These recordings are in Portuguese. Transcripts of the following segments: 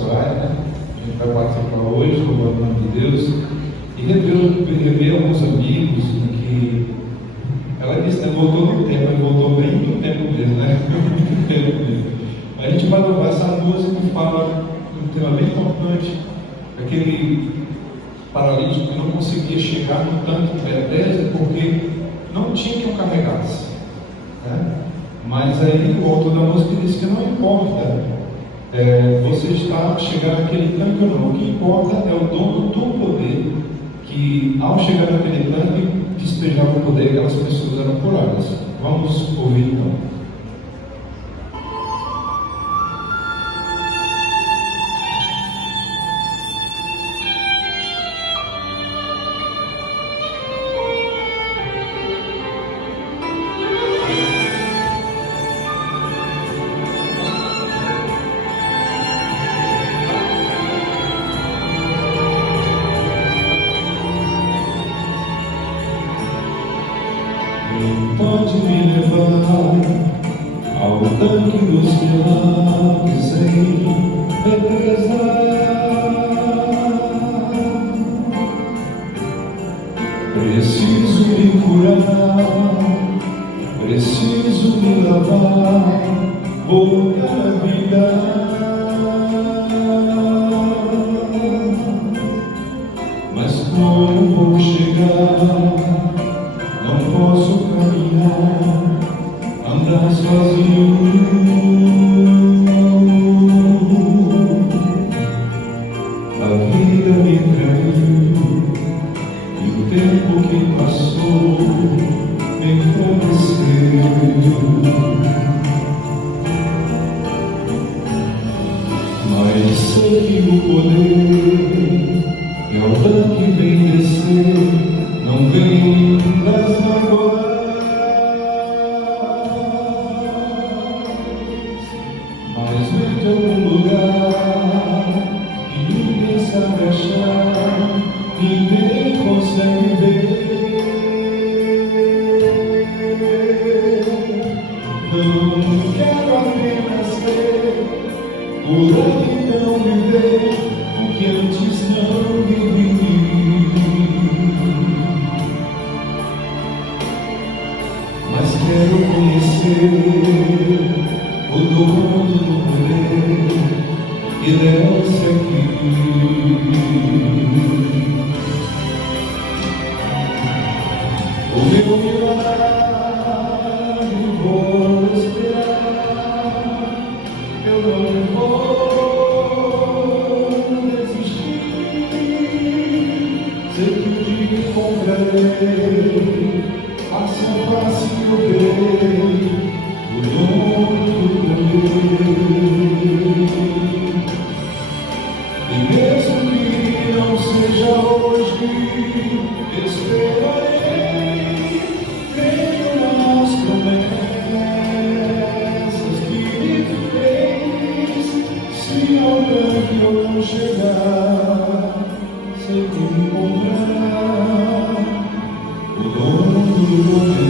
Soraya, né? A gente vai participar hoje, louvando o nome de Deus, e rever alguns amigos que ela disse, né, voltou no tempo, ele voltou bem no tempo mesmo, né? A gente vai louvar essa música que fala de um tema bem importante, aquele paralítico que não conseguia chegar no tanque de Betesda porque não tinha quem o carregasse, né? Mas aí o autor da música diz que não importa você chegar naquele tanque ou não, o que importa é o dono do poder, que ao chegar naquele tanque despejava o poder e aquelas pessoas eram curadas. Vamos ouvir então. Pode me levar ao tanque dos milagres em Betesda. Preciso me curar, preciso me lavar, voltar à vida. Mas como vou chegar? Não posso caminhar, andar sozinho. A vida me traiu e o tempo que passou me enfureceu. Mas sei que o poder é o tanque vem descer. Não vem das mágoas, mas vem de algum lugar que ninguém sabe achar, ninguém consegue ver. Não quero apenas ver, por então viver o que antes não vivi. Mas quero conhecer o dono do poder que desce aqui. O meu milagre vou esperar, eu não vou desistir. Sei que um dia encontrarei face a face eu verei o dono do poder. E mesmo que não seja hoje, esperarei, creio nas promessas que me fez. Se ao tanque eu não chegar, sei que me encontrar o dono do poder.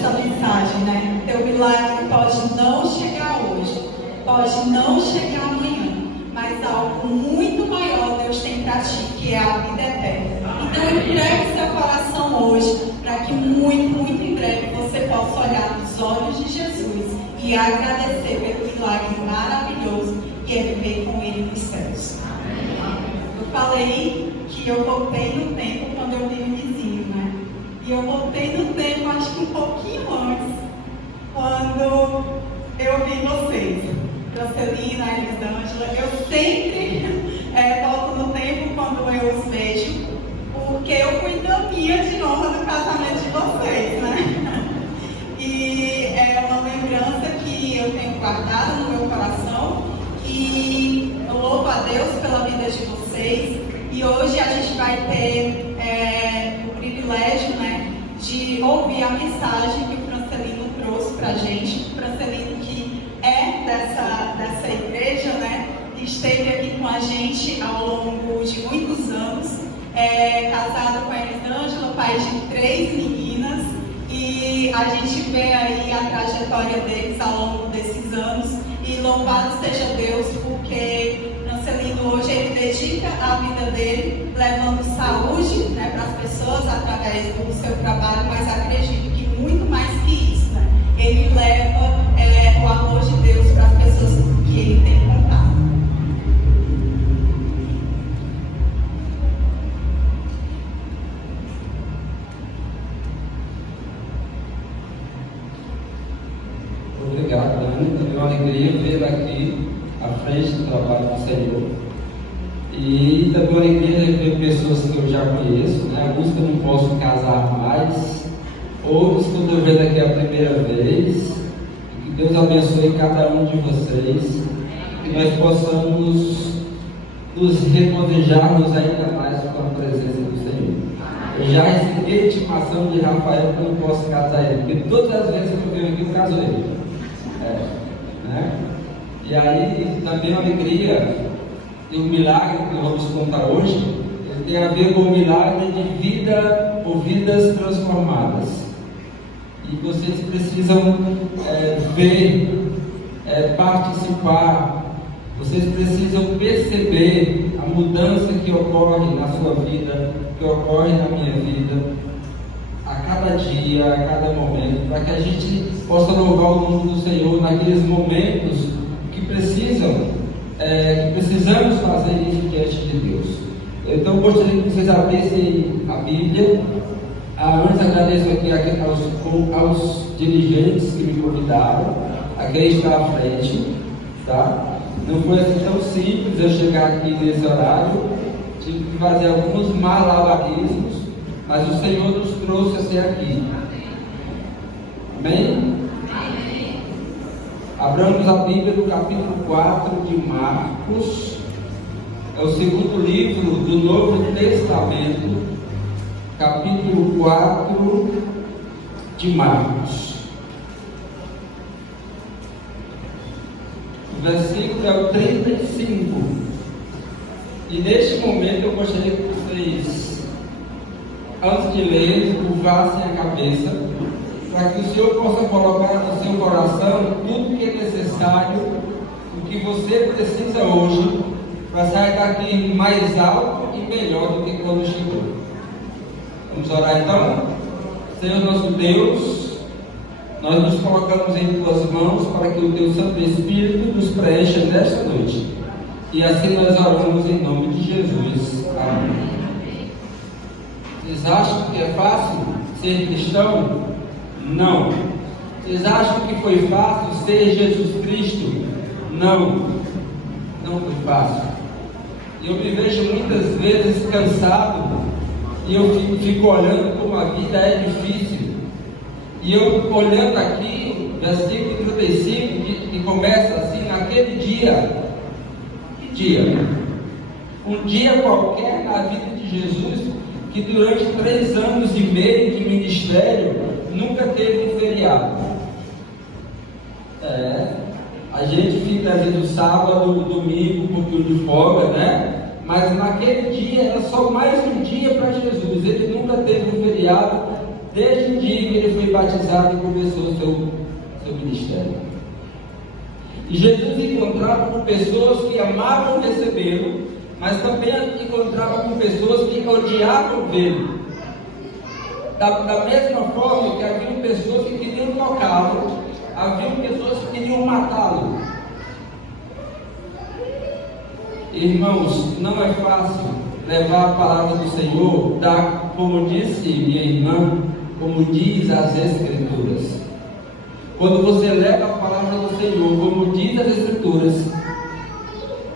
essa mensagem, né? Teu milagre pode não chegar hoje, pode não chegar amanhã, mas algo muito maior Deus tem para ti, que é a vida eterna. Então entregue seu coração hoje, para que muito em breve você possa olhar nos olhos de Jesus e agradecer pelo milagre maravilhoso que é viver com Ele nos céus. Eu falei que eu voltei no tempo quando eu vi o vizinho, né? E eu voltei no tempo, acho que um pouquinho antes, quando eu vi vocês, Francelina, Elisângela. Eu sempre volto no tempo quando eu os vejo, porque eu fui caminha de honra do casamento de vocês, né? E é uma lembrança que eu tenho guardada no meu coração, e eu louvo a Deus pela vida de vocês. E hoje a gente vai ter o privilégio, né, de ouvir a mensagem que o Francelino trouxe para a gente. O Francelino que é dessa igreja, né, que esteve aqui com a gente ao longo de muitos anos, casado com a Elisângela, pai de 3 meninas, e a gente vê aí a trajetória deles ao longo desses anos, e louvado seja Deus, porque Francelino hoje ele dedica a vida dele, levando saúde, né, para as pessoas através do seu trabalho, mas acredito que muito mais que isso, né, ele leva o amor de Deus para as pessoas que ele tem contato. Obrigado, Dani. Também é uma alegria ver aqui à frente do trabalho do Senhor. E também uma alegria ver pessoas que eu já conheço, né? Alguns que eu não posso casar mais, outros que eu estou vendo aqui a primeira vez. Que Deus abençoe cada um de vocês, que nós possamos nos regozijarmos ainda mais com a presença do Senhor. Eu já recebi a intimação de Rafael que eu não posso casar ele, porque todas as vezes que eu venho aqui eu caso ele. Né? E aí também uma alegria e um milagre que nós vamos contar hoje, ele tem a ver com o milagre de vida ou vidas transformadas. E vocês precisam ver, participar, vocês precisam perceber a mudança que ocorre na sua vida, que ocorre na minha vida, a cada dia, a cada momento, para que a gente possa louvar o nome do Senhor naqueles momentos que precisamos fazer isso diante de Deus. Então eu gostaria que vocês abrissem a Bíblia. Antes agradeço aqui aos dirigentes que me convidaram. Aqui está à frente, tá? Não foi assim tão simples eu chegar aqui nesse horário. Tive que fazer alguns malabarismos, mas o Senhor nos trouxe até aqui. Amém? Abramos a Bíblia no capítulo 4 de Marcos. É o segundo livro do Novo Testamento, capítulo 4 de Marcos. O versículo é o 35. E neste momento eu gostaria que vocês, antes de ler, curvassem a cabeça, para que o Senhor possa colocar no seu coração tudo que é necessário, o que você precisa hoje, para sair daqui mais alto e melhor do que quando chegou. Vamos orar então? Senhor nosso Deus, nós nos colocamos em tuas mãos para que o teu Santo Espírito nos preencha nesta noite. E assim nós oramos em nome de Jesus. Amém. Vocês acham que é fácil ser cristão? Não. Vocês acham que foi fácil ser Jesus Cristo? Não. Não foi fácil. Eu me vejo muitas vezes cansado e eu fico olhando como a vida é difícil. E eu olhando aqui, versículo 35, que começa assim: naquele dia. Que dia? Um dia qualquer na vida de Jesus, que durante 3 anos e meio de ministério nunca teve feriado. A gente fica ali no sábado, domingo, um pouquinho de folga, né? Mas naquele dia era só mais um dia para Jesus. Ele nunca teve um feriado desde o dia que ele foi batizado e começou o seu ministério. E Jesus encontrava com pessoas que amavam recebê-lo, mas também encontrava com pessoas que odiavam vê-lo. Da mesma forma que havia pessoas que queriam tocá-lo, havia pessoas que queriam matá-lo. Irmãos, não é fácil levar a palavra do Senhor, como disse minha irmã, como diz as Escrituras. Quando você leva a palavra do Senhor, como diz as Escrituras,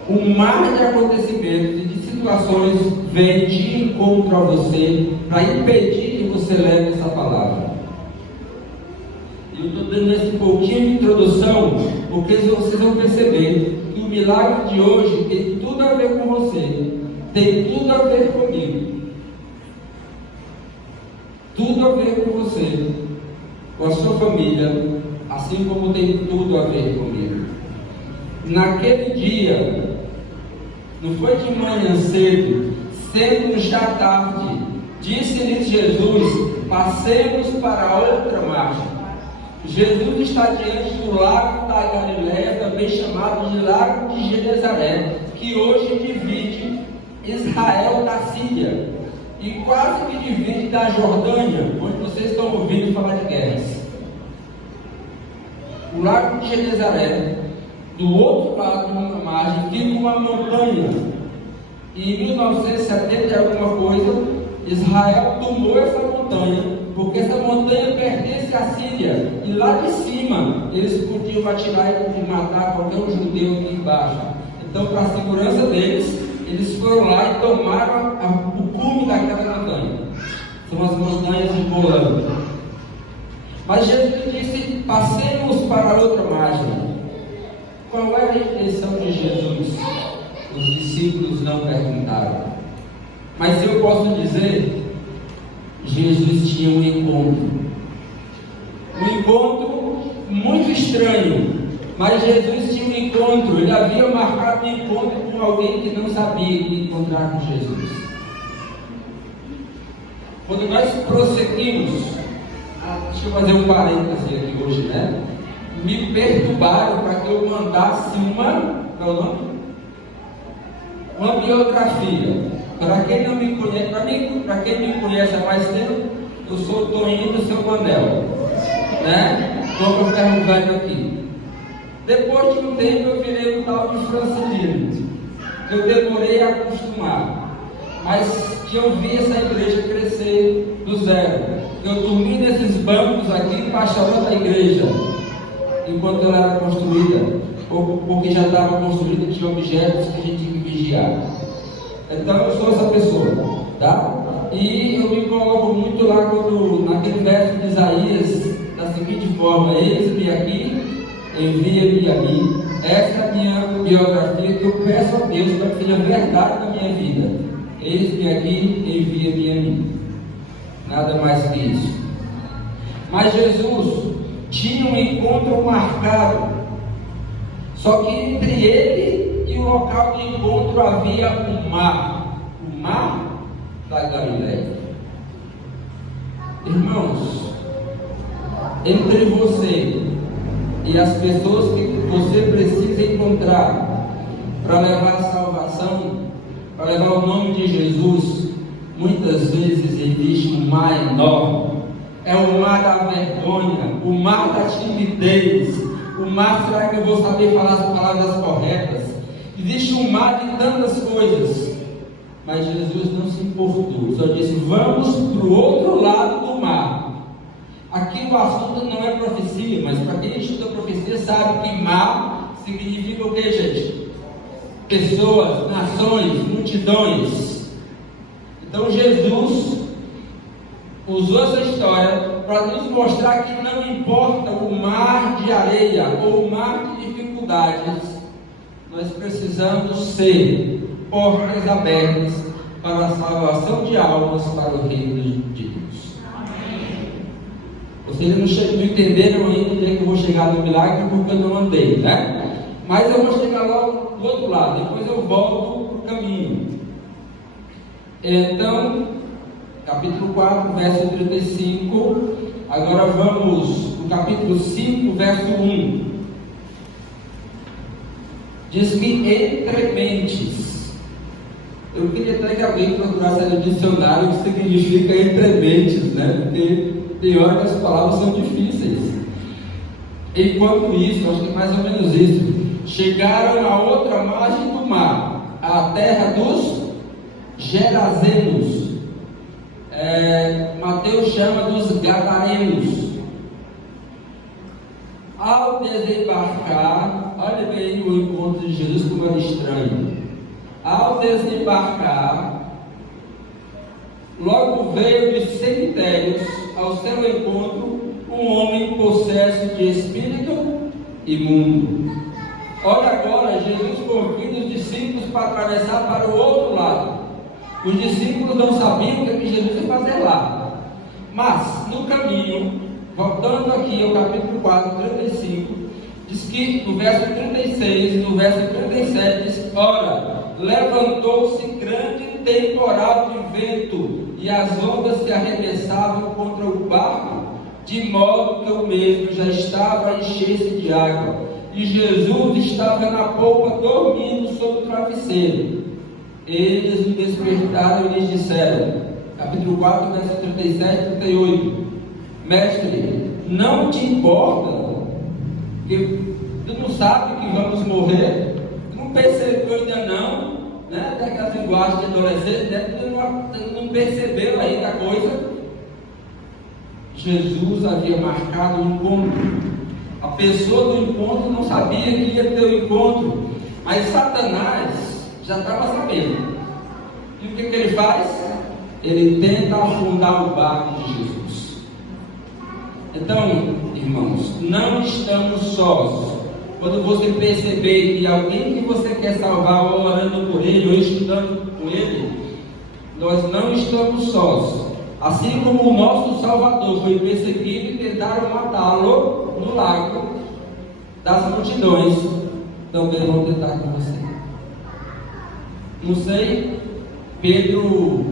um mar de acontecimentos e de situações vem de encontro a você para impedir que você leve essa palavra. Eu estou dando esse pouquinho de introdução, porque vocês vão perceber que o milagre de hoje tem tudo a ver com você, tem tudo a ver comigo, tudo a ver com você, com a sua família, assim como tem tudo a ver comigo. Naquele dia, não foi de manhã cedo, sendo já tarde, disse-lhes Jesus: passemos para outra margem. Jesus está diante do lago da Galileia, também chamado de Lago de Genezaré, que hoje divide Israel da Síria e quase que divide da Jordânia, onde vocês estão ouvindo falar de guerras. O Lago de Genezaré, do outro lado de uma margem, fica uma montanha. E em 1970 e alguma coisa, Israel tomou essa montanha, porque essa montanha pertence à Síria, e lá de cima eles podiam atirar e matar qualquer um judeu aqui embaixo. Então, para a segurança deles, eles foram lá e tomaram o cume daquela montanha. São as montanhas de Golã. Mas Jesus disse: passemos para outra margem. Qual era a intenção de Jesus? Os discípulos não perguntaram. Mas eu posso dizer, Jesus tinha um encontro muito estranho, mas Jesus tinha um encontro. Ele havia marcado um encontro com alguém que não sabia encontrar com Jesus. Quando nós prosseguimos, deixa eu fazer um parêntese aqui hoje, né? Me perturbaram para que eu mandasse uma biografia. Para quem não me conhece, para quem me conhece há mais tempo, eu sou Toninho do Seu Manel, né? Estou com o ferro velho aqui. Depois de um tempo eu virei um tal de Francilino. Eu demorei a acostumar, mas que eu vi essa igreja crescer do zero. Eu dormi nesses bancos aqui embaixo da igreja, enquanto ela era construída, porque já estava construída, tinha objetos que a gente tinha que vigiar. Então eu sou essa pessoa, tá? E eu me coloco muito lá naquele verso de Isaías, da seguinte forma: eis-me aqui, envia-me a mim. Essa é a minha biografia que eu peço a Deus para que seja verdade na minha vida. Eis-me aqui, envia-me a mim. Nada mais que isso. Mas Jesus tinha um encontro marcado. Só que entre ele e o local de encontro havia um mar. O mar da Galileia. Irmãos, entre você e as pessoas que você precisa encontrar para levar a salvação, para levar o nome de Jesus, muitas vezes existe um mar enorme. É o mar da vergonha, o mar da timidez, o mar, será que eu vou saber falar as palavras corretas? Existe um mar de tantas coisas, mas Jesus não se importou, só disse: vamos para o outro lado do mar. Aqui o assunto não é profecia, mas para quem estuda profecia sabe que mar significa o que, gente? Pessoas, nações, multidões. Então Jesus usou essa história para nos mostrar que não importa o mar de areia ou o mar de dificuldades, nós precisamos ser portas abertas para a salvação de almas para o reino de Deus. Vocês não entenderam ainda onde é que eu vou chegar no milagre, porque eu não andei, né? Mas eu vou chegar logo do outro lado, depois eu volto para o caminho. Então, capítulo 4, verso 35. Agora vamos no capítulo 5, verso 1. Diz que entre mentes. Eu queria até que alguém procurasse no dicionário o que significa entre mentes, né? Porque tem hora que as palavras são difíceis. Enquanto isso, acho que é mais ou menos isso. Chegaram à outra margem do mar, à terra dos Gerazenos. Mateus chama dos Gadarenos. Ao desembarcar, olha bem o encontro de Jesus como era estranho. Ao desembarcar, logo veio dos cemitérios ao seu encontro um homem possesso de espírito imundo. Olha agora, Jesus convida os discípulos para atravessar para o outro lado. Os discípulos não sabiam o que Jesus ia fazer lá. Mas, no caminho, voltando aqui ao capítulo 4, 35, diz que no verso 36 e no verso 37, diz: ora, levantou-se grande temporal de vento, e as ondas se arremessavam contra o barco, de modo que o mesmo já estava a encher-se de água. E Jesus estava na polpa dormindo sobre o travesseiro. Eles o despertaram e lhes disseram, capítulo 4, verso 37 e 38, mestre, não te importa que tu não sabe que vamos morrer? Tu não percebeu ainda não, né? Daquela linguagem de adolescente, né? Tu não percebeu ainda a coisa. Jesus havia marcado um encontro. A pessoa do encontro não sabia que ia ter o encontro, mas Satanás já estava sabendo. E o que ele faz? Ele tenta afundar o barco de Jesus. Então, irmãos, não estamos sós. Quando você perceber que alguém que você quer salvar, ou orando por ele, ou estudando com ele, nós não estamos sós. Assim como o nosso Salvador foi perseguido e tentaram matá-lo no lago das multidões, também vão tentar com você. Não sei, Pedro,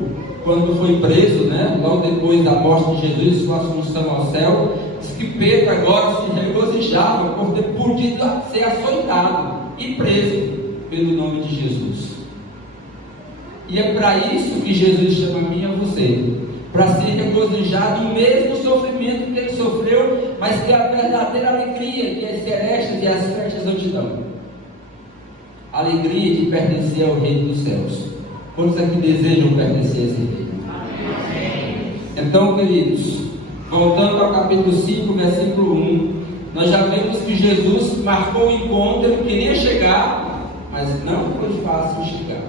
quando foi preso, né, logo depois da morte de Jesus, sua assunção ao céu, diz que Pedro agora se regozijava por ter podido ser açoitado e preso pelo nome de Jesus. E é para isso que Jesus chama a mim e a você, para se regozijar do mesmo sofrimento que ele sofreu, mas que é a verdadeira alegria que as celestes e as festas não te dão. A alegria de pertencer ao reino dos céus. Quantos aqui desejam pertencer a esse reino? Então, queridos, voltando ao capítulo 5, versículo 1, nós já vemos que Jesus marcou o encontro, ele queria chegar, mas não foi fácil chegar.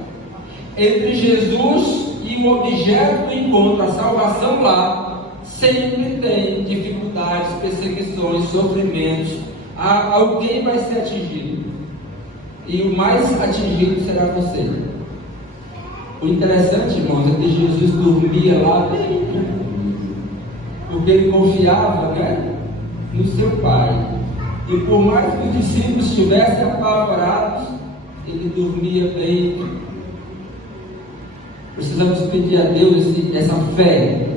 Entre Jesus e o objeto do encontro, a salvação lá, sempre tem dificuldades, perseguições, sofrimentos. Alguém vai ser atingido, e o mais atingido será você. O interessante, irmãos, é que Jesus dormia lá, porque ele confiava, né, no seu Pai. E por mais que os discípulos estivessem apavorados, ele dormia bem. Precisamos pedir a Deus essa fé,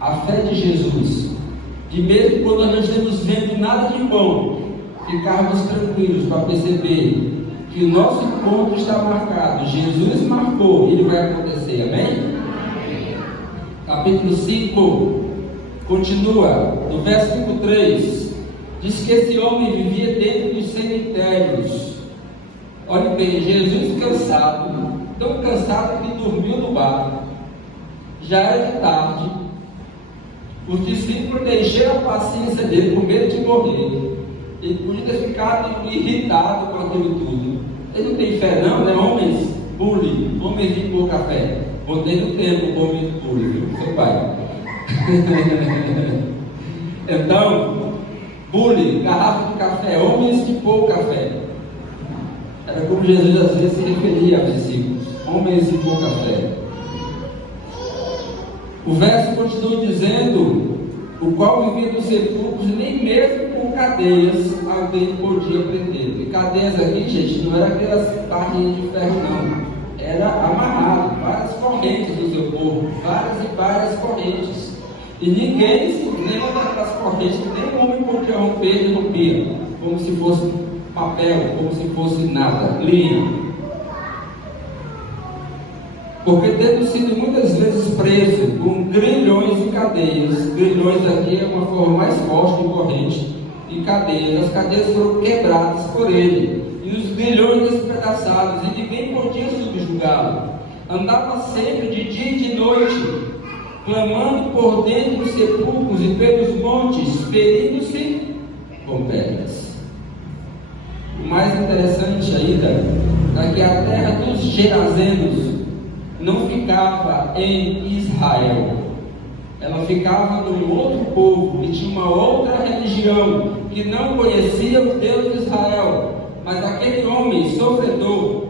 a fé de Jesus, de mesmo quando nós não estamos vendo nada de bom, ficarmos tranquilos para perceber que o nosso encontro está marcado. Jesus marcou, ele vai acontecer, amém? Capítulo 5 continua no verso 3, diz que esse homem vivia dentro dos cemitérios. Olha bem, Jesus cansado, tão cansado que dormiu no barco. Já era de tarde. Os discípulos deixaram a paciência dele com medo de morrer. Ele podia ter ficado irritado com aquilo tudo. Ele não tem fé não, né? Homens bullying, homens de pouca fé. Botei no termo homem bullying, viu? Seu pai. Então, bullying, garrafa de café, homens de pouca fé. Era como Jesus às vezes se referia aos discípulos, homens de pouca fé. O verso continua dizendo: o qual vivia nos sepulcros, nem mesmo com cadeias alguém podia prender. E cadeias aqui, gente, não era aquelas barrinhas de ferro, não. Era amarrado, várias correntes no seu por várias e várias correntes. E ninguém, nenhuma daquelas correntes, nem o homem podia romper e rompia, como se fosse papel, como se fosse nada, linha. Porque tendo sido muitas vezes preso com grilhões e cadeias, grilhões aqui é uma forma mais forte de corrente, e cadeias, as cadeias foram quebradas por ele, e os grilhões despedaçados, e ninguém podia subjugá-lo. Andava sempre de dia e de noite, clamando por dentro dos sepulcros e pelos montes, ferindo-se com pedras. O mais interessante ainda é que a terra dos Gerazenos não ficava em Israel, ela ficava num outro povo que tinha uma outra religião, que não conhecia o Deus de Israel. Mas aquele homem sofredor,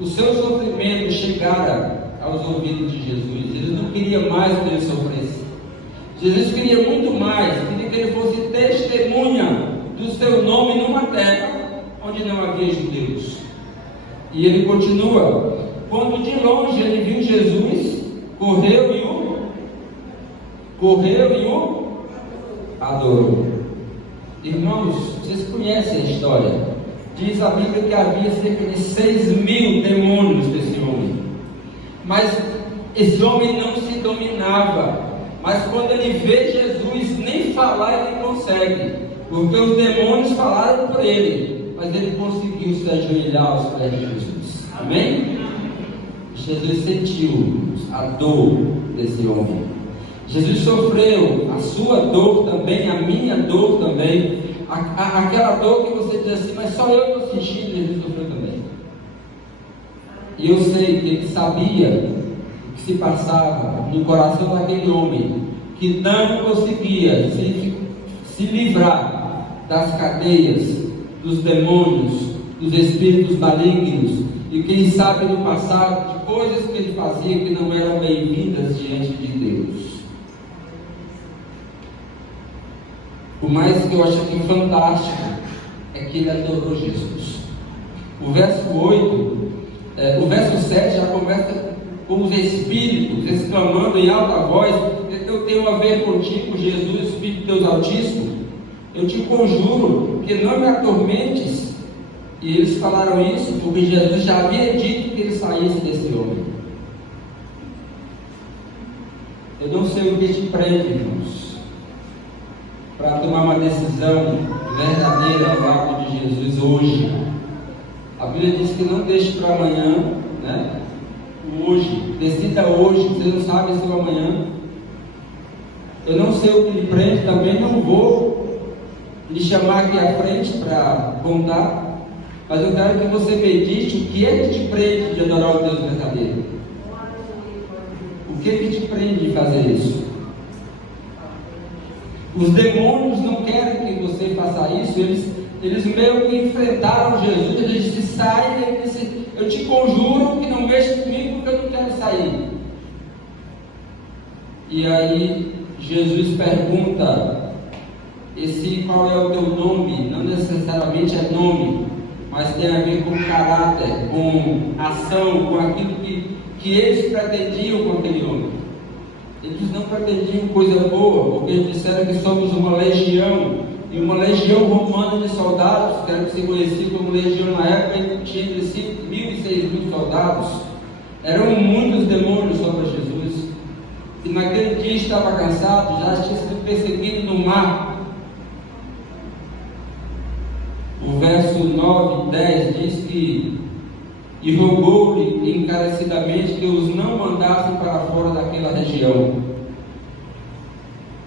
o seu sofrimento chegara aos ouvidos de Jesus. Ele não queria mais que ele sofresse. Jesus queria muito mais, queria que ele fosse testemunha do seu nome numa terra onde não havia judeus. E ele continua: quando de longe ele viu Jesus, correu e o adorou. Irmãos, vocês conhecem a história. Diz a Bíblia que havia cerca de 6.000 demônios desse homem. Mas esse homem não se dominava. Mas quando ele vê Jesus, nem falar ele consegue, porque os demônios falaram por ele, mas ele conseguiu se ajoelhar aos pés de Jesus. Amém? Jesus sentiu a dor desse homem. Jesus sofreu a sua dor também, a minha dor também. Aquela dor que você diz assim, mas só eu estou sentindo, Jesus sofreu também. E eu sei que ele sabia o que se passava no coração daquele homem, que não conseguia se livrar das cadeias, dos demônios, dos espíritos malignos, e quem sabe no passado, de coisas que ele fazia que não eram bem-vindas diante de Deus. O mais que eu acho aqui fantástico é que ele adorou Jesus. O verso 7 já começa com os espíritos exclamando em alta voz: eu tenho a ver contigo, Jesus, Filho de Deus Altíssimo. Eu te conjuro que não me atormentes. E eles falaram isso porque Jesus já havia dito que ele saísse desse homem. Eu não sei o que te prende, irmãos, para tomar uma decisão verdadeira ao lado de Jesus hoje. A Bíblia diz que não deixe para amanhã, né? Hoje, decida hoje. Você não sabe se é amanhã. Eu não sei o que lhe prende, também não vou lhe chamar aqui à frente para contar, mas eu quero que você medite o que é que te prende de adorar o Deus verdadeiro. O que é que te prende de fazer isso? Os demônios não querem que você faça isso. Eles meio que enfrentaram Jesus. Ele disse: sai. Ele disse: eu te conjuro que não mexa comigo, porque eu não quero sair. E aí Jesus pergunta: qual é o teu nome? Não necessariamente é nome, mas tem a ver com caráter, com ação, com aquilo que eles pretendiam com aquele homem. Eles não pretendiam coisa boa, porque eles disseram que somos uma legião, e uma legião romana de soldados, que era que se conhecia como legião na época, tinha entre 5.000 e 6.000 soldados. Eram muitos demônios sobre Jesus, e naquele dia estava cansado, já tinha sido perseguido no mar. O verso 9 e 10 diz que: e rogou-lhe encarecidamente que os não mandassem para fora daquela região.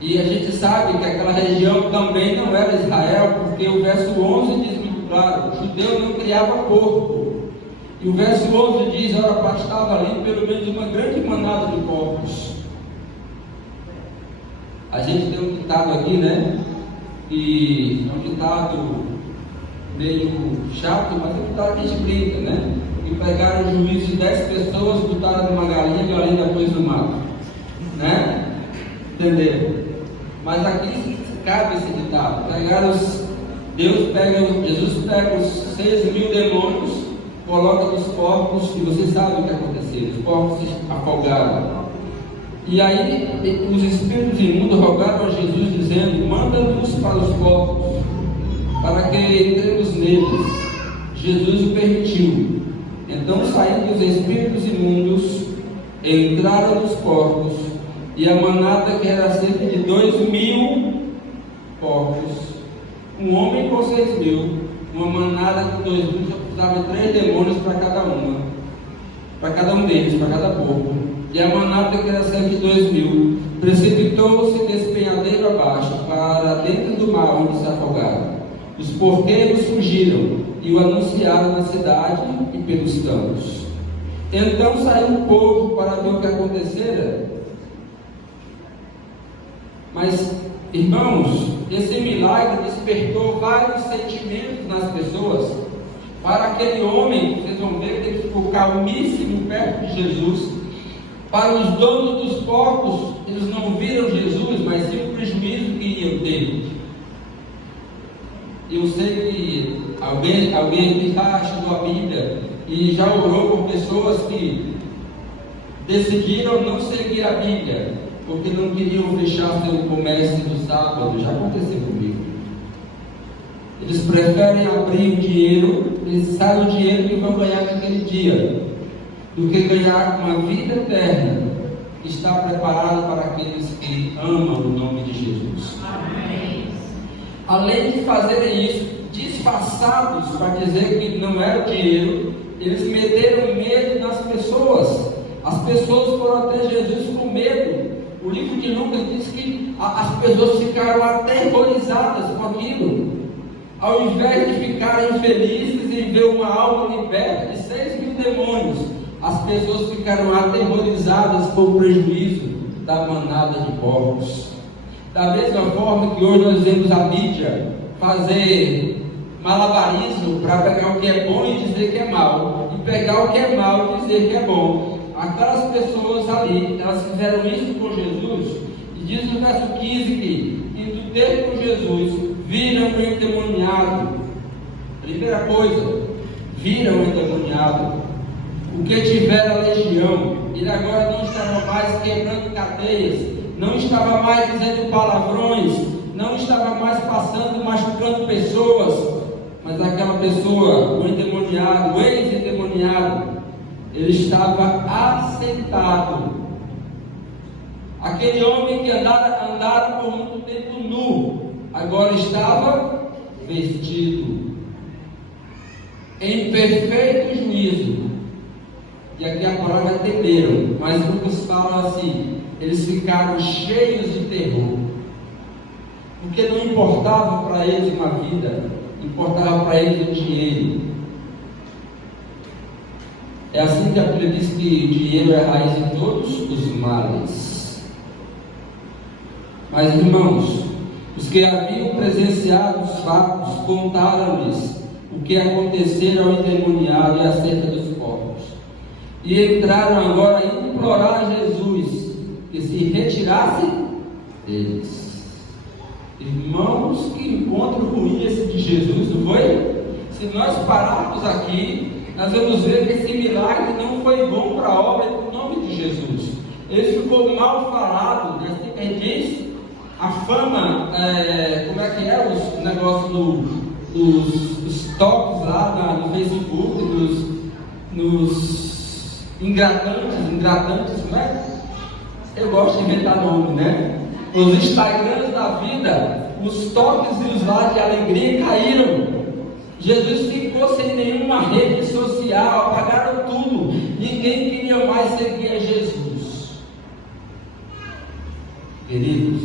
E a gente sabe que aquela região também não era Israel, porque o verso 11 diz muito claro: o judeu não criava porco. E o verso 11 diz: ora, pastava ali pelo menos uma grande manada de porcos. A gente tem um ditado aqui, né? E é um ditado meio chato, mas é um ditado que a gente brinca, né? E pegaram o juízo de 10 pessoas, botaram numa galinha e a galinha depois no mato, né? Entendeu? Mas aqui cabe esse ditado. Jesus pega os 6.000 demônios, coloca nos porcos, e vocês sabem o que aconteceu. Os porcos se afogaram. E aí os espíritos imundos rogaram a Jesus, dizendo: manda-nos para os corpos, para que entremos neles. Jesus o permitiu. Então saíram os espíritos imundos, entraram nos corpos, e a manada, que era cerca de 2.000 porcos, um homem com 6.000, uma manada com 2.000, só precisava 3 demônios para cada um deles, para cada porco. E a manada, que era cerca de 2.000, precipitou-se despenhadeiro abaixo, para dentro do mar, onde se afogaram. Os porqueiros fugiram e o anunciaram na cidade e pelos campos. Então saiu o povo para ver o que acontecera. Mas, irmãos, esse milagre despertou vários sentimentos nas pessoas. Para aquele homem, vocês vão ver que ele ficou calmíssimo perto de Jesus. Para os donos dos porcos, eles não viram Jesus, mas viram o prejuízo que iam ter. Eu sei que alguém aqui já estudou a Bíblia e já orou por pessoas que decidiram não seguir a Bíblia, porque não queriam fechar seu comércio no sábado. Já aconteceu comigo. Eles preferem abrir o dinheiro, eles sabem o dinheiro que vão ganhar naquele dia, do que ganhar uma vida eterna que está preparada para aqueles que amam o nome de Jesus. Amém. Além de fazerem isso disfarçados para dizer que não era o dinheiro, eles meteram medo nas pessoas. As pessoas foram até Jesus com medo. O livro de Lucas diz que as pessoas ficaram aterrorizadas com aquilo. Ao invés de ficarem felizes em ver uma alma liberta de 6.000 demônios, as pessoas ficaram aterrorizadas com o prejuízo da manada de porcos. Da mesma forma que hoje nós vemos a mídia fazer malabarismo para pegar o que é bom e dizer que é mal, e pegar o que é mal e dizer que é bom. Aquelas pessoas ali, elas fizeram isso com Jesus, e diz no verso 15 que, indo ter com Jesus, viram o endemoniado. Primeira coisa, viram o endemoniado. O que tivera legião, ele agora não estava mais quebrando cadeias, não estava mais dizendo palavrões, não estava mais passando, machucando pessoas, mas aquela pessoa, o endemoniado, o ex-endemoniado, ele estava assentado. Aquele homem que andara por muito tempo nu, agora estava vestido, em perfeito juízo. E aqui a palavra temeram, mas Lucas fala assim: eles ficaram cheios de terror, porque não importava para eles uma vida, importava para eles o dinheiro. É assim que a Bíblia diz que o dinheiro é a raiz de todos os males. Mas, irmãos, os que haviam presenciado os fatos contaram-lhes o que acontecera ao endemoniado e acerca dos porcos, e entraram agora a implorar a Jesus que se retirasse deles. Irmãos, que encontro ruim esse de Jesus, não foi? Se nós pararmos aqui, nós vamos ver que esse milagre não foi bom para a obra do nome de Jesus. Ele ficou mal falado, né? Diz a fama, como é que é os negócios dos toques lá no Facebook, nos ingratantes, né? Eu gosto de inventar nome, né? Os Instagrams da vida, os toques e os lá de alegria caíram. Jesus ficou sem nenhuma rede social, apagaram tudo. Ninguém queria mais seguir a Jesus. Queridos,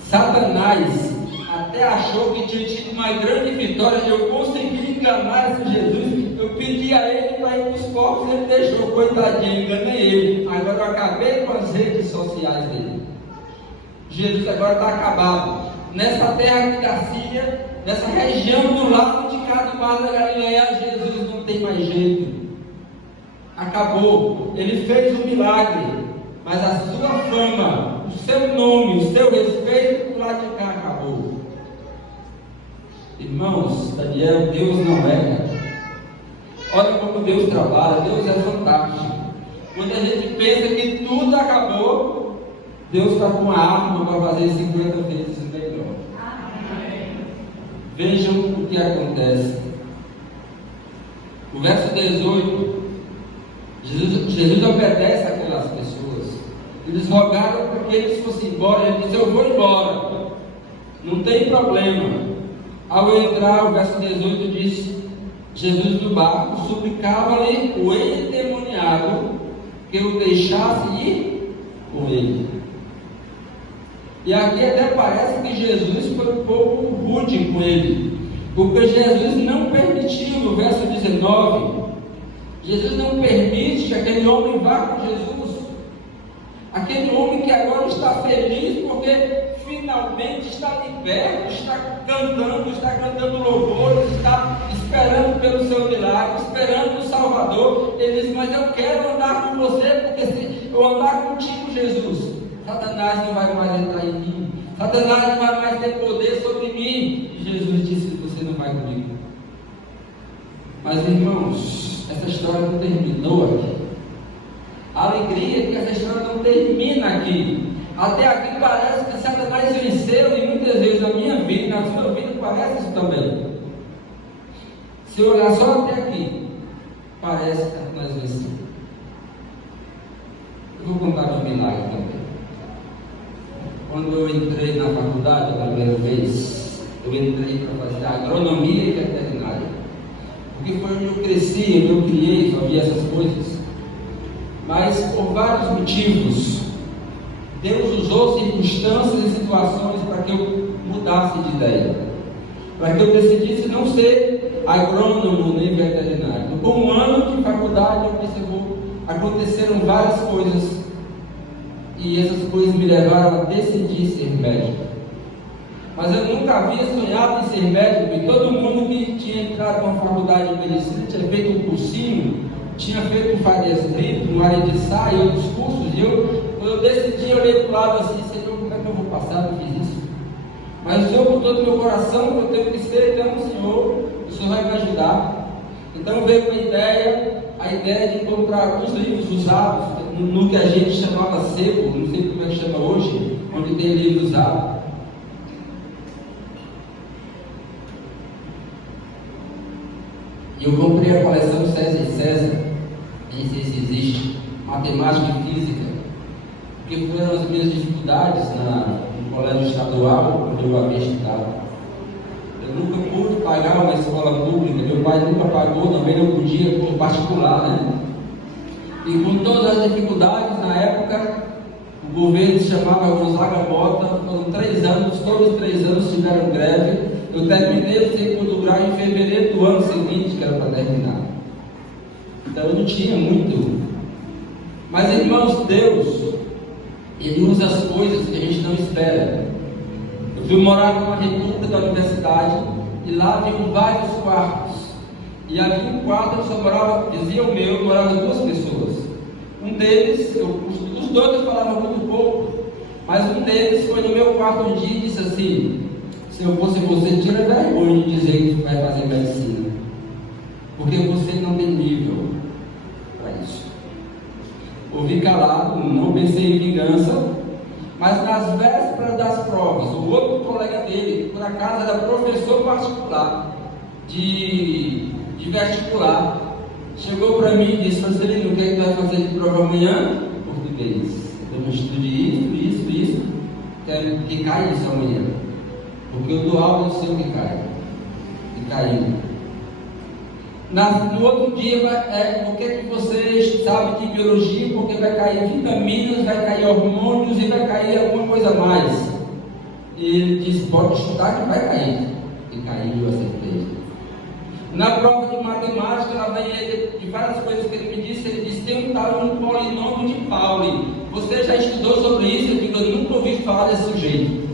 Satanás até achou que tinha tido uma grande vitória. Eu consegui enganar esse Jesus. Eu pedi a ele para ir para os corpos, ele deixou, coitadinho, enganei ele. Agora eu acabei com as redes sociais dele. Jesus agora está acabado. Nessa terra aqui da Síria, nessa região do lado de cada mar da Galileia, Jesus não tem mais jeito. Acabou. Ele fez um milagre, mas a sua fama, o seu nome, o seu respeito do lado de cá acabou. Irmãos, Daniel, Deus não erra. Olha como Deus trabalha, Deus é fantástico. Quando a gente pensa que tudo acabou, Deus está com a arma para fazer 50 vezes melhor. Vejam o que acontece. O verso 18, Jesus obedece àquelas pessoas. Eles rogaram para que eles fossem embora. Ele disse: eu vou embora, não tem problema. Ao entrar, o verso 18 diz: Jesus do barco suplicava-lhe o endemoniado que o deixasse ir com ele. E aqui até parece que Jesus foi um pouco rude com ele, porque Jesus não permitiu, no verso 19, Jesus não permite que aquele homem vá com Jesus. Aquele homem que agora está feliz porque finalmente está liberto, está cantando louvores, está esperando pelo seu milagre, esperando o Salvador. Ele diz: mas eu quero andar com você, porque se eu andar contigo, Jesus, Satanás não vai mais entrar em mim, Satanás não vai mais ter poder sobre mim. E Jesus disse: você não vai comigo. Mas, irmãos, essa história não terminou aqui. A alegria é que essa história não termina aqui. Até aqui parece que Satanás venceu, e muitas vezes na minha vida, na sua vida, parece isso também. Se olhar só até aqui, parece que Satanás venceu. Eu vou contar um milagre também. Quando eu entrei na faculdade pela primeira vez, eu entrei para fazer agronomia e veterinária, porque foi onde eu cresci, eu criei, só vi essas coisas. Mas por vários motivos, Deus usou circunstâncias e situações para que eu mudasse de ideia, para que eu decidisse não ser agrônomo nem veterinário. Então, com um ano de faculdade, eu disse: aconteceram várias coisas, e essas coisas me levaram a decidir ser médico. Mas eu nunca havia sonhado em ser médico, e todo mundo que tinha entrado na faculdade de medicina tinha feito um cursinho, tinha feito um Farias Brito, um área de Sá e outros cursos. E quando eu decidi, eu olhei para o lado assim: Senhor, como é que eu vou passar? Eu fiz isso. Mas o Senhor, com todo o meu coração, eu tenho que ser, então, o Senhor vai me ajudar. Então veio a ideia de comprar alguns livros usados, no que a gente chamava sebo, não sei como é que chama hoje, onde tem livros usados. E eu comprei a coleção César e César, nem sei se existe, matemática e física, porque foram as minhas dificuldades no colégio estadual, onde eu havia estudado. Eu nunca pude pagar uma escola pública, meu pai nunca pagou, também não podia, por particular, né? E com todas as dificuldades, na época, o governo se chamava Gonzaga Mota, foram 3 anos, todos os 3 anos tiveram greve. Eu terminei o segundo grau em fevereiro do ano seguinte, que era para terminar. Então eu não tinha muito. Mas, irmãos, Deus, Ele usa as coisas que a gente não espera. Eu fui morar numa república da universidade, e lá tinham vários quartos. E havia um quarto que só morava, dizia o meu, morava 2 pessoas. Um deles, os dois eu falava muito pouco, mas um deles foi no meu quarto um dia e disse assim: se eu fosse você, tira vergonha de dizer que vai fazer medicina, porque você não tem nível para isso. Ouvi calado, não pensei em vingança, mas nas vésperas das provas, o outro colega dele, que por acaso era professor particular de vestibular, chegou para mim e disse: Marcelino, o que é que tu vai fazer de prova amanhã? Português. Eu não estude isso, quero que caia isso amanhã, porque eu dou aula, eu sei o que cai. E caiu. No outro dia, o que é que você sabe de biologia? Porque vai cair vitaminas, vai cair hormônios e vai cair alguma coisa a mais. E ele disse: pode estudar que vai cair. E caiu, eu acertei. Na prova de matemática, ela vem de várias coisas que ele me disse. Ele disse: tem um tal de um polinômio de Pauli. Você já estudou sobre isso? Eu digo: eu nunca ouvi falar desse sujeito.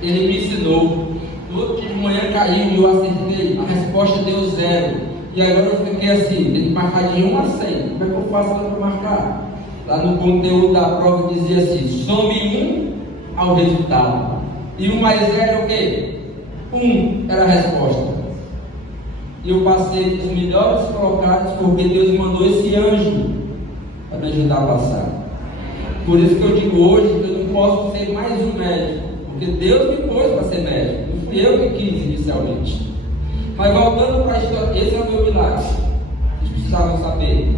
Ele me ensinou. No outro dia de manhã caiu e eu acertei. A resposta deu 0. E agora eu fiquei assim: tem que marcar de 1 a 100. Como é que eu faço para marcar? Lá no conteúdo da prova dizia assim: some 1 ao resultado. E 1 mais 0 é o quê? 1 era a resposta. E eu passei dos melhores colocados porque Deus mandou esse anjo para me ajudar a passar. Por isso que eu digo hoje que eu não posso ser mais um médico, porque Deus me pôs para ser médico, não fui eu que quis inicialmente. Mas voltando para a história, esse é o meu milagre. Vocês precisavam saber.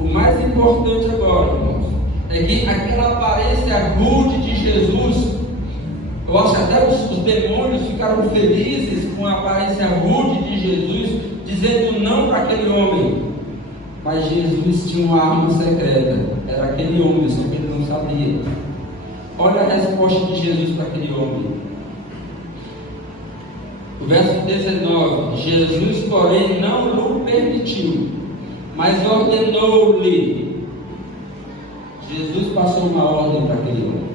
O mais importante agora, irmãos, é que aquela aparência rude de Jesus, eu acho que até os demônios ficaram felizes com a aparência rude de Jesus, dizendo não para aquele homem. Mas Jesus tinha uma arma secreta, era aquele homem, só que ele não sabia. Olha a resposta de Jesus para aquele homem. O verso 19: Jesus, porém, não lhe permitiu, mas ordenou-lhe. Jesus passou uma ordem para aquele homem.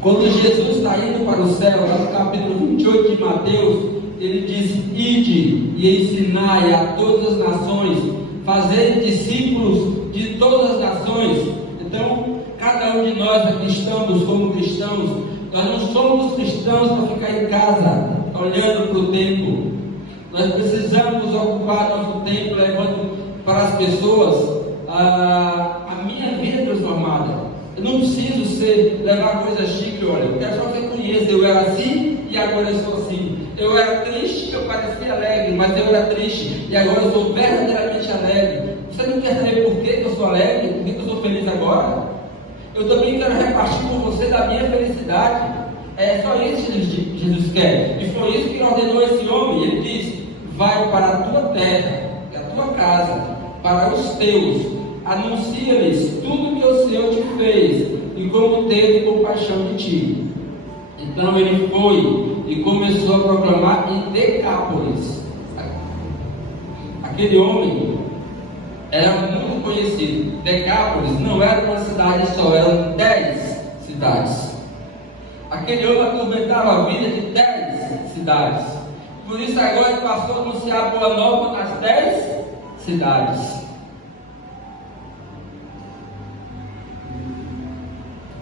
Quando Jesus está indo para o céu, lá no capítulo 28 de Mateus, ele diz: ide e ensinai a todas as nações, fazei discípulos de todas as nações. Então, cada um de nós aqui estamos como cristãos. Nós não somos cristãos para ficar em casa olhando para o templo. Nós precisamos ocupar nosso tempo levando para as pessoas a minha vida transformada. Eu não preciso levar coisas chiques. Olha, eu quero só que você conheça. Eu era assim e agora eu sou assim. Eu era triste, eu parecia alegre, mas eu era triste e agora eu sou verdadeiramente alegre. Você não quer saber por que eu sou alegre? Por que eu sou feliz agora? Eu também quero repartir com você da minha felicidade. É só isso que Jesus quer. E foi isso que ordenou esse homem. Ele diz: vai para a tua terra, a tua casa, para os teus, anuncia-lhes tudo que o Senhor te fez e como teve compaixão de ti. Então ele foi e começou a proclamar em Decápolis. Aquele homem era muito conhecido. Decápolis não era uma cidade só, eram 10 cidades. Aquele homem atormentava a vida de 10 cidades. Por isso agora ele passou a anunciar a boa nova nas 10 cidades.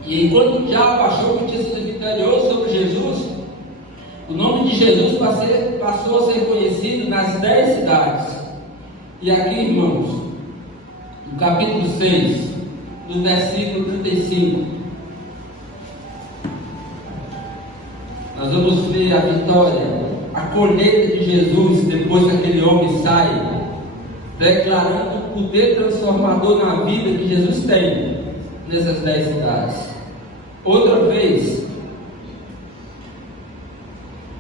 E enquanto o diabo achou que tinha sido vitorioso sobre Jesus, o nome de Jesus passou a ser conhecido nas 10 cidades. E aqui, irmãos, no capítulo 6, no versículo 35, nós vamos ver a vitória, a colheita de Jesus depois que aquele homem sai, declarando o poder transformador na vida que Jesus tem nessas 10 cidades. Outra vez,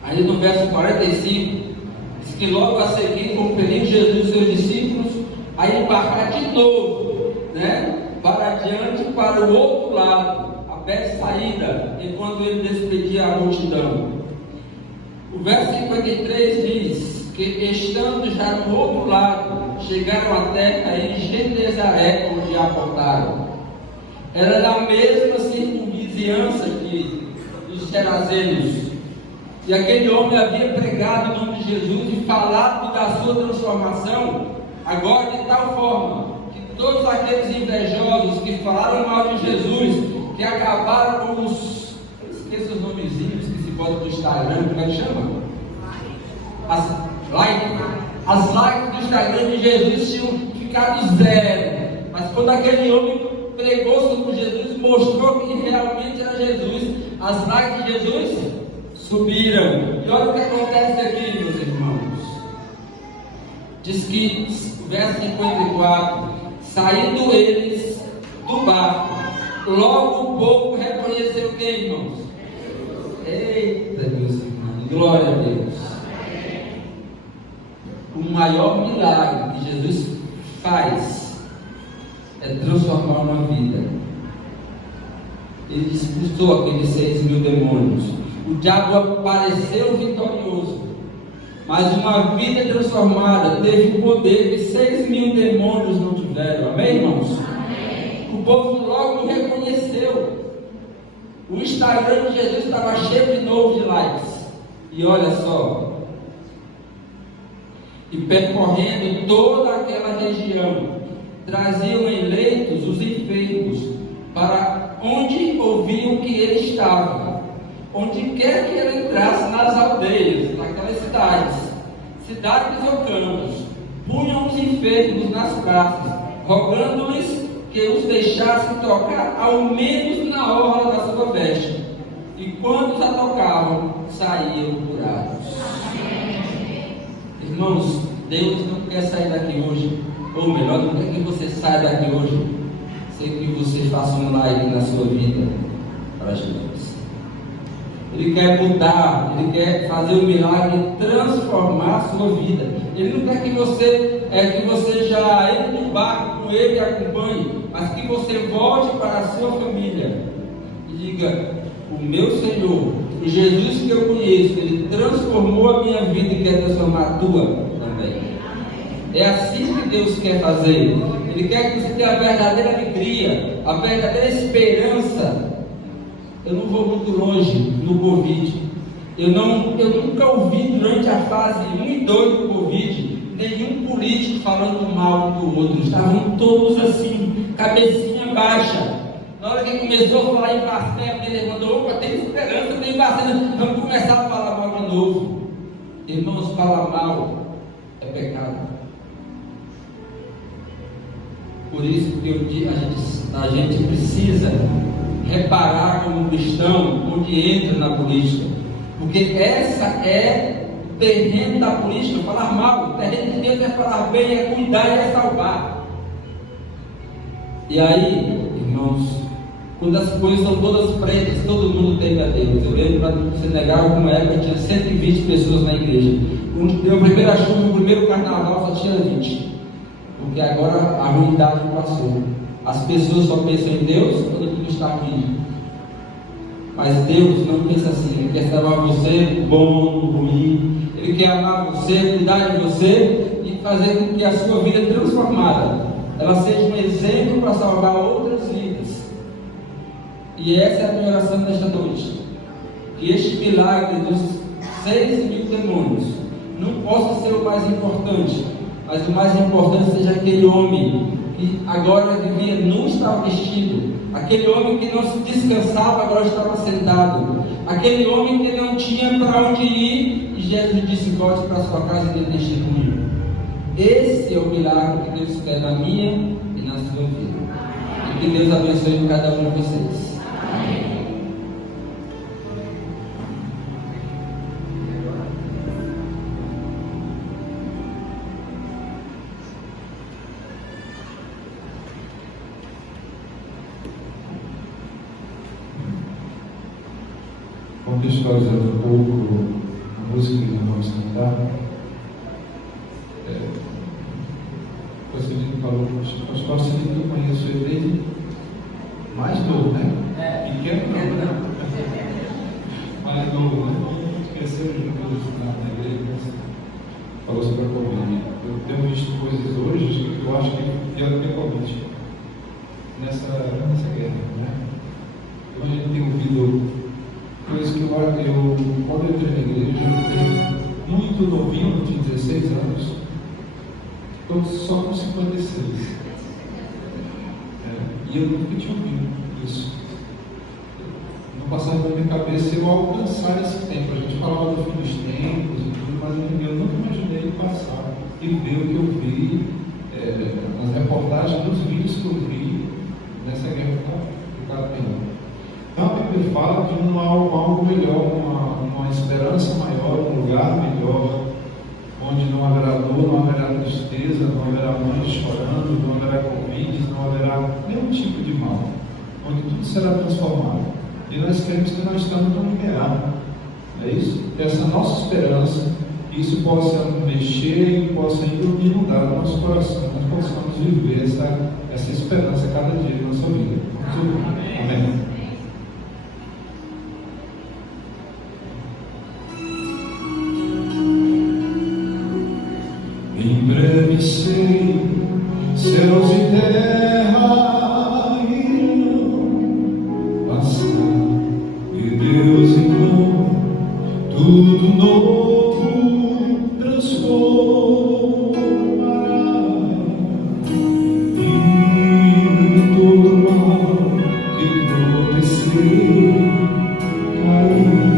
aí no verso 45, diz que logo a seguir compeliu Jesus e seus discípulos a embarcar de novo, para diante, para o outro lado, a Betsaída, enquanto ele despedia a multidão. O verso 53 diz que, estando já no outro lado, chegaram à terra em Genezaré, onde a aportaram. Era da mesma circunvizinhança dos Gerazenos. E aquele homem havia pregado o nome de Jesus e falado da sua transformação, agora de tal forma que todos aqueles invejosos que falaram mal de Jesus, que acabaram com os... esqueça os nomezinhos que se botam do Instagram, como é que chama? As likes do Instagram de Jesus tinham ficado zero. Mas quando aquele homem pregou sobre Jesus, mostrou que realmente era Jesus, as likes de Jesus subiram. E olha o que acontece aqui, meus irmãos. Diz que, verso 54, saindo eles do barco, logo o povo reconheceu o que, irmãos? Eita, meus irmãos, glória a Deus. O maior milagre que Jesus faz é transformar uma vida. Ele expulsou aqueles 6.000 demônios. O diabo apareceu vitorioso, mas uma vida transformada teve o poder que 6.000 demônios não tiveram. Amém, irmãos? Amém. O povo logo reconheceu. O Instagram de Jesus estava cheio de novo de likes. E olha só, e percorrendo toda aquela região, traziam em leitos os enfermos, para onde ouviam que ele estava, onde quer que ele entrasse, nas aldeias, naquelas cidades ou campos, punham os enfermos nas praças, rogando-lhes que os deixassem tocar ao menos na orla da sua veste, e quando os a tocavam, saíam curados. Irmãos, Deus não quer sair daqui hoje, ou melhor, não quer que você saia daqui hoje sem que você faça um milagre na sua vida para Jesus. Ele quer mudar, Ele quer fazer um milagre, transformar a sua vida. Ele não quer que você já entre no barco com Ele e acompanhe, mas que você volte para a sua família e diga: o meu Senhor, o Jesus que eu conheço, Ele transformou a minha vida e quer transformar a tua também. É assim que Deus quer fazer. Ele quer que você tenha a verdadeira alegria, a verdadeira esperança. Eu não vou muito longe no Covid. Eu nunca ouvi durante a fase 1 e 2 do Covid nenhum político falando mal do outro. Estavam todos assim, cabecinha baixa. Na hora que começou a falar em vacina, ele levantou: opa, tem esperança, tem vacina, vamos começar a falar mal de novo. Irmãos, falar mal é pecado. Por isso que a gente precisa reparar como cristão onde entra na política, porque essa é o terreno da política, falar mal. O terreno de Deus é falar bem, é cuidar e é salvar. E aí, irmãos, quando as coisas são todas pretas, todo mundo teme a Deus. Eu lembro para você negar alguma época, tinha 120 pessoas na igreja. Quando deu a primeira chuva, o primeiro carnaval só tinha 20, porque agora a ruindade passou. As pessoas só pensam em Deus quando tudo está ruim. Mas Deus não pensa assim. Ele quer salvar você, bom, ruim. Ele quer amar você, cuidar de você e fazer com que a sua vida transformada ela seja um exemplo para salvar outras vidas. E essa é a minha oração nesta noite. Que este milagre dos 6.000 demônios não possa ser o mais importante, mas o mais importante seja aquele homem que agora vivia, não estava vestido, aquele homem que não se descansava, agora estava sentado, aquele homem que não tinha para onde ir, e Jesus disse: volte para a sua casa e dê testemunho. Esse é o milagre que Deus quer na minha e na sua vida. E que Deus abençoe cada um de vocês. Contextualizando um pouco a música que nós vamos cantar, o pastor falou: pastor Celito, que eu conheço ele desde mais novo, né? Pequeno não, né? Mais novo, né? Esqueceram de na igreja, falou sobre a Covid. Eu tenho visto coisas hoje que eu acho que deu a Covid nessa guerra, né? Hoje a gente tem ouvido coisas que quando eu entrei na igreja, eu entrei muito novinho, de 16 anos, estou só com 56. E eu nunca tinha ouvido isso. Não passava pela minha cabeça eu alcançar esse tempo. A gente falava do fim dos tempos e tudo, mas eu nunca imaginei passar e ver o que eu vi nas reportagens, nos vídeos que eu vi nessa guerra do Carapião. Então a Bíblia fala de algo melhor, uma esperança maior, um lugar melhor, onde não haverá dor, não haverá tristeza, não haverá mães chorando, não haverá Covid, não haverá nenhum tipo de mal, onde tudo será transformado. E nós queremos que nós estamos no lugar, é isso? Que essa nossa esperança, isso possa mexer e possa inundar o nosso coração, nós possamos viver essa esperança cada dia de nossa vida. Amém. Em breve sei, céus e terra irão passar, e Deus então tudo novo transformará, e todo mal que acontecer cairá.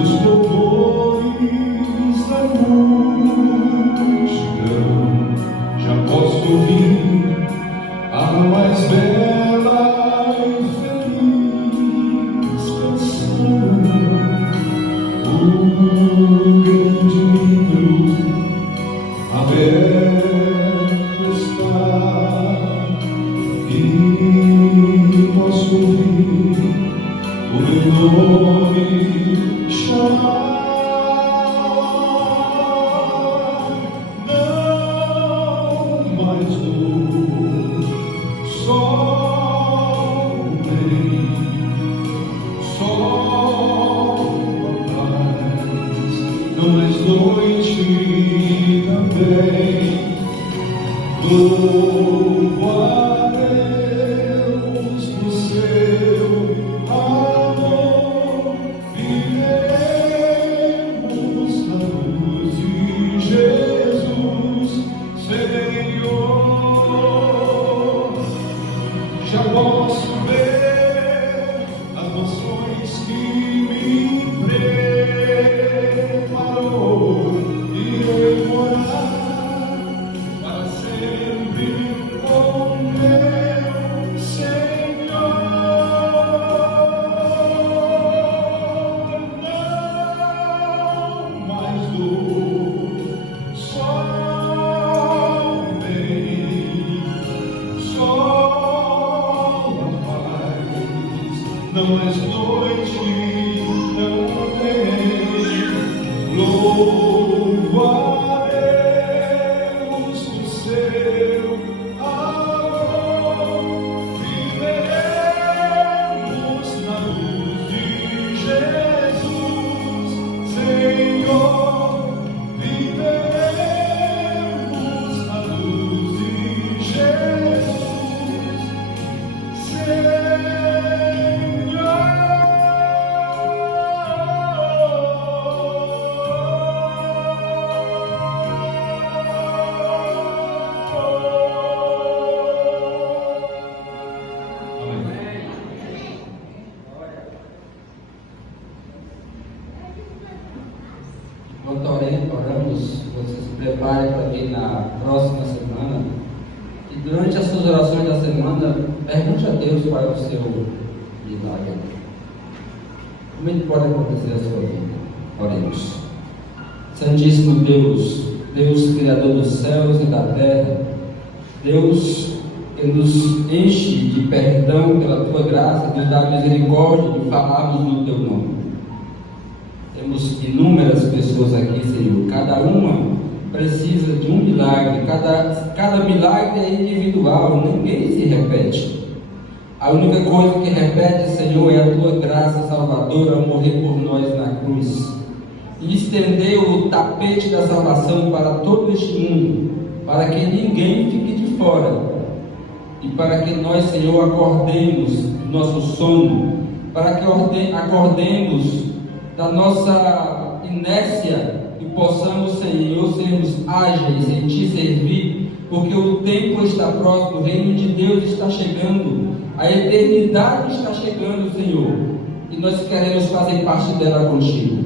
os louvores da multidão. Já posso ouvir a mais bela e feliz canção. O grande livro aberto está e posso ouvir o meu nome chamar. Não mais dor, só o bem, só a paz. Não mais noite também. Louvo a Deus no seu amor, viveremos na luz de Jesus, Senhor. Já posso ver as nações que me preparou, irei morar para sempre com meu Senhor. Não mais dor, só bem, só a paz. Não mais noite também. Louvo a Deus no seu amor, viveremos na luz de Jesus, Senhor. Viveremos na luz de Jesus, Enquanto oramos, você se prepare para vir na próxima semana. E durante as suas orações da semana, pergunte a Deus qual é o seu milagre. Como ele pode acontecer na sua vida? Oremos. Santíssimo Deus, Deus Criador dos céus e da terra, Deus que nos enche de perdão pela tua graça, nos dá misericórdia de falarmos no teu nome. Temos inúmeras pessoas aqui, Senhor, cada uma precisa de um milagre, cada milagre é individual, ninguém se repete. A única coisa que repete, Senhor, é a tua graça salvadora ao morrer por nós na cruz e estender o tapete da salvação para todo este mundo, para que ninguém fique de fora e para que nós, Senhor, acordemos do nosso sono, para que acordemos da nossa inércia e possamos, Senhor, sermos ágeis em Te servir, porque o tempo está próximo, o reino de Deus está chegando, a eternidade está chegando, Senhor, e nós queremos fazer parte dela contigo.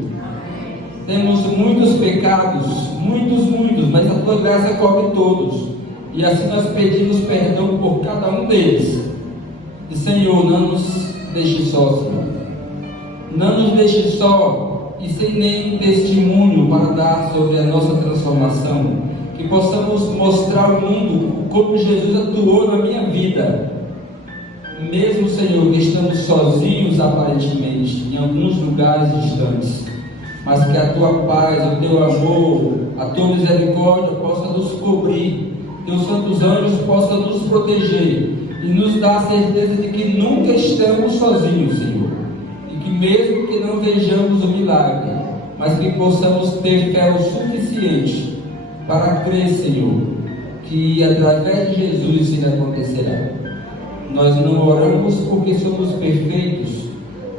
Temos muitos pecados, muitos, mas a Tua graça cobre todos, e assim nós pedimos perdão por cada um deles. E, Senhor, não nos deixe só, Senhor. Não nos deixe só e sem nenhum testemunho para dar sobre a nossa transformação. Que possamos mostrar ao mundo como Jesus atuou na minha vida. Mesmo, Senhor, que estamos sozinhos aparentemente, em alguns lugares distantes. Mas que a Tua paz, o Teu amor, a Tua misericórdia possa nos cobrir. Teus santos anjos possam nos proteger e nos dar a certeza de que nunca estamos sozinhos, Senhor. Que mesmo que não vejamos o milagre, mas que possamos ter fé o suficiente para crer, Senhor, que através de Jesus isso acontecerá. Nós não oramos porque somos perfeitos,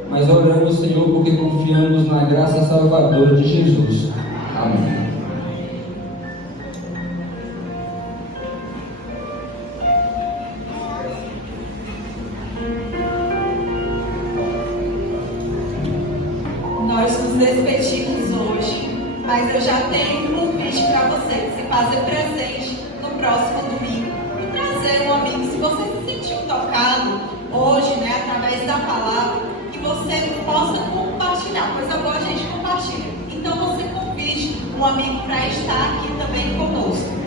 mas oramos, Senhor, porque confiamos na graça salvadora de Jesus. Amém. Nós nos despedimos repetimos hoje, mas eu já tenho um convite para você se fazer presente no próximo domingo e trazer um amigo. Se você se sentiu tocado hoje, né, através da palavra, que você possa compartilhar, coisa boa a gente compartilha. Então você convide um amigo para estar aqui também conosco.